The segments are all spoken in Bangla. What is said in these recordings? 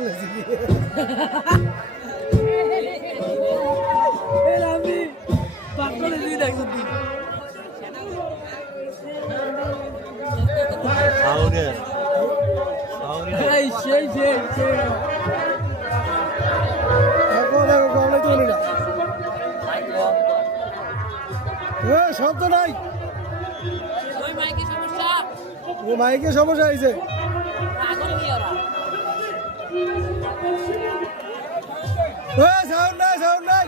পাগল আমি পাগল দেখছি শব্দ নাই মাইকে সমস্যা হয়েছে সাউন্ড নাই সাউন্ড নাই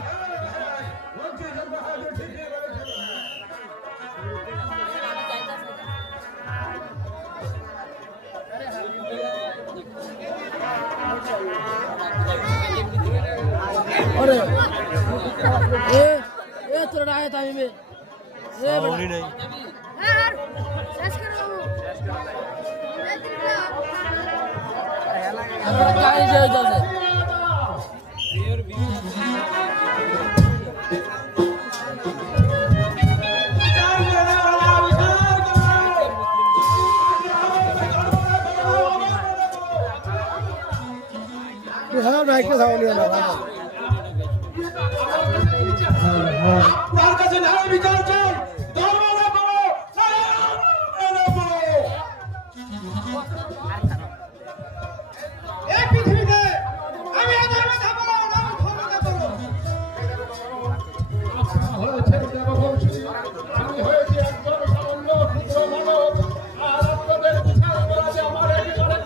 अरे ए তোরা আয় তামিমে এ বড়ি নাই यार শেষ করে দাও আমরা কাই যাই যাচ্ছে हाँ भाई के सामने वाला तार का से नाम विचार चल दरवाजा करो ना बोलो एक पृथ्वी में আমি আদার কথা বলো না ক্ষমতা করো হয়েছে দেববংশী আমি হয়েছি একজন সামান্য ক্ষুদ্র মানব আর আপনাদের বিচার করা যে আমার একেবারে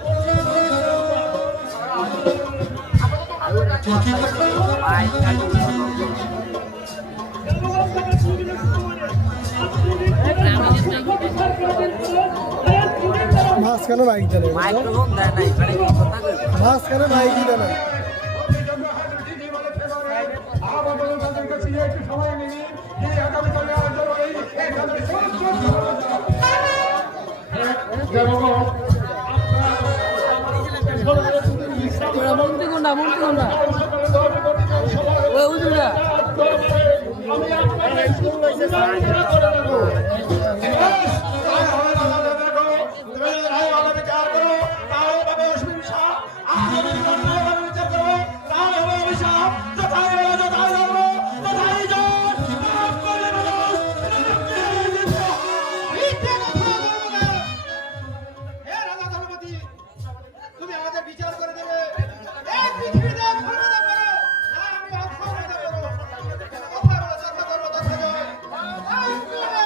মাঝখানে মাইক দেয় মাইক্রোফোন দেয় নাই মাঝখানে মাইক দেয় নাই মন্ত্রী কোনটা মন্ত্রী কোনটা ওই উজুরা